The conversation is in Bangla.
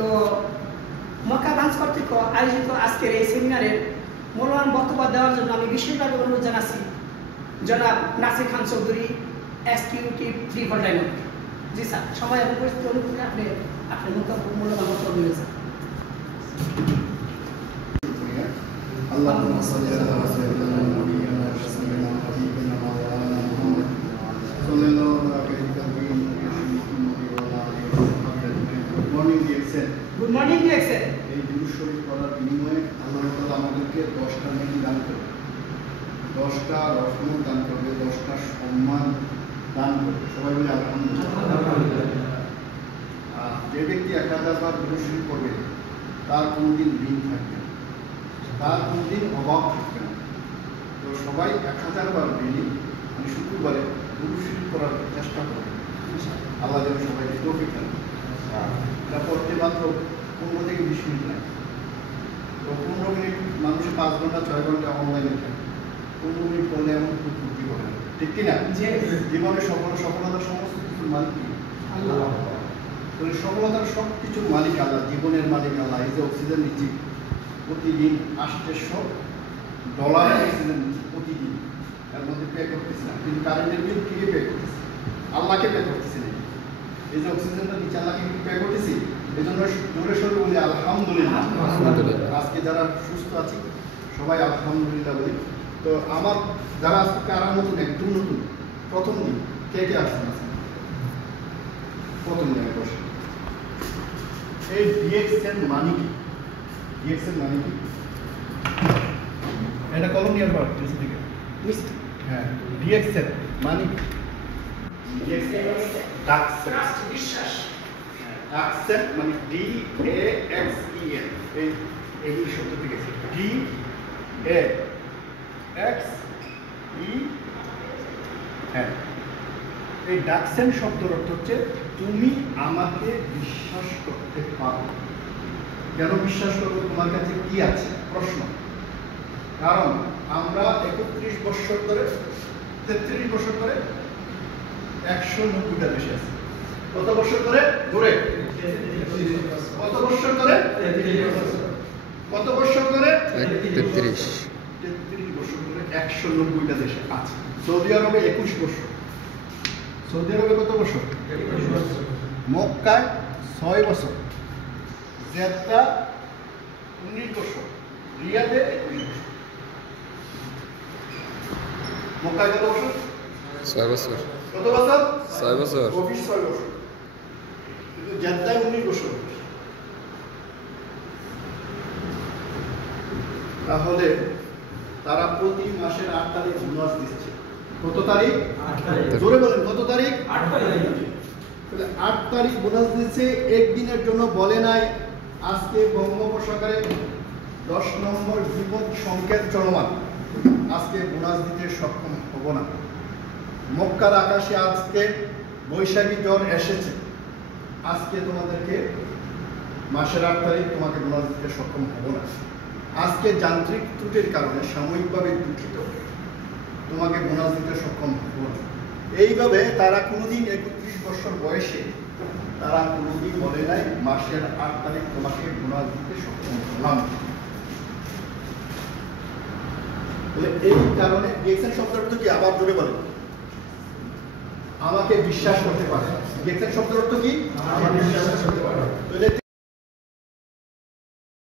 তো মক্কা ব্রাঞ্চ কর্তৃক আয়োজিত আজকের এই সেমিনারের মূল্যবান বক্তব্য দেওয়ার জন্য আমি বিশেষভাবে অনুরোধ জানাচ্ছি জনাব নাসির খান চৌধুরী, এক্সিকিউটিভ ডিপার্টমেন্ট। জি স্যার, সময় এবং পরিস্থিতি অনুকূলে আপনি আপনার মূল্যবান বক্তব্য দিয়েছেন। اللهم صل على سيدنا ونبينا وسيدنا وحبيبنا مولانا محمد صلى الله عليه وسلم. Good morning DXN. Good morning DXN. এই দুরূদ শরীফ পড়ার বিনিময়ে আল্লাহ তাআলা আমাদেরকে 10টা নেকি দান করবে, 10টা রহমত দান করবে, 10টা সম্মান দান করবে। সবাই বলে আলহামদুলিল্লাহ। যে ব্যক্তি 1000 বার দুরূদ শরীফ পড়বে তার কোনদিন ঋণ থাকবে না, তার কোনদিন অভাব থাকবে না। তো সবাই 1000 বার বেরিয়ে আমি শুক্রবারে দুরূদ শরীফ করার চেষ্টা করব। আল্লাহ যেন সবাইকে তৌফিক দেন। এটা পড়তে মাত্র 15 থেকে 20 মিনিট লাগে। তো 15 মিনিট মানুষ 5 ঘন্টা 6 ঘন্টা অনলাইনে থাকে, 15 মিনিট পড়লে এমন খুব ক্ষতি করে না, ঠিক কিনা? জীবনে সফলতার সমস্ত কিছুর মালিক আল্লাহ। তাহলে সফলতার সব কিছুর মালিক আল্লাহ, জীবনের মালিক আল্লাহ। এই যে অক্সিজেন নিচ্ছি প্রতিদিন $800 অক্সিজেন নিচ্ছি প্রতিদিন, এর মধ্যে পে করতেছি না, কিন্তু কারেন্টের বিল কে পে করতেছি? আল্লাহকে পে করতেছি না। এই যে অক্সিজেনটা নিচে আল্লাহকে পে করতেছি, এই জন্য জোরে সোরে বলি আলহামদুলিল্লাহ। আজকে যারা সুস্থ আছি সবাই আলহামদুলিল্লাহ বলি। তো আমার যারা আজকে কারার নতুন একদম নতুন প্রথম দিন কে কে আসছেন আজকে প্রথম দিনে বসে? এই ডিএক্সএন মানি কি? ডিএক্সএন মানি কি? এটা কলম নিয়ে আসবার দিকে। হ্যাঁ, ডিএক্সএন মানি কি? ডিএক্সএন বিশ্বাস। অ্যাকসেপ্ট মানে DAXEN, এই শব্দ থেকে DAXE। হ্যাঁ, এই ডাকসেন শব্দের অর্থ হচ্ছে তুমি আমাকে বিশ্বাস করতে পারো। কেন বিশ্বাস করবো? তোমার কাছে কি আছে? প্রশ্ন। কারণ আমরা 31 বছর ধরে 33 বছর ধরে 190টা দেশে আছি। কত বছর ধরে? ধরে কত বছর ধরে? কত বছর ধরে? 33 বছর ধরে 190টা দেশে আছে। সৌদি আরবে 21 বছর। সৌদি আরবে কত বছর? 21 বছর। মক্কায় 6 বছর, জেদ্দা 19 বছর, রিয়াদে 21 বছর। মক্কায় কত বছর? 6 বছর। কত বছর? 6 বছর। অফিস 6 বছর, কিন্তু জেদ্দায় 19 বছর। তাহলে তারা প্রতি মাসের 8 তারিখ বোনাস দিচ্ছে। কত তারিখ? 8 তারিখ। জোরে বলেন, কত তারিখ? 8 তারিখ। তাহলে 8 তারিখ বোনাস দিচ্ছে। একদিনের জন্য বলে নাই আজকে বঙ্গোপসাগরে 10 নম্বর বিপদ সংকেত চলমান, আজকে বোনাস দিতে সক্ষম হব না। মক্কার আকাশে আজকে বৈশাখী জ্বর এসেছে, আজকে তোমাদেরকে মাসের 8 তারিখ তোমাকে বোনাস দিতে সক্ষম হব না। আজকে যান্ত্রিক ত্রুটির কারণে সাময়িকভাবে দুঃখিত, তোমাকে বোনাস দিতে সক্ষম হব না। এইভাবে তারা কোনোদিন 31 বছর বয়সে তারা কোনোদিন বলে নাই মাসের 8 তারিখ তোমাকে বোনাস দিতে সক্ষম হলাম। এই কারণে ডিএক্সএন শব্দের অর্থ কি? আবার জোরে বলেন, আমাকে বিশ্বাস করতে পারে। ডিএক্সএন শব্দের অর্থ কি? আমাকে বিশ্বাস করতে পারে।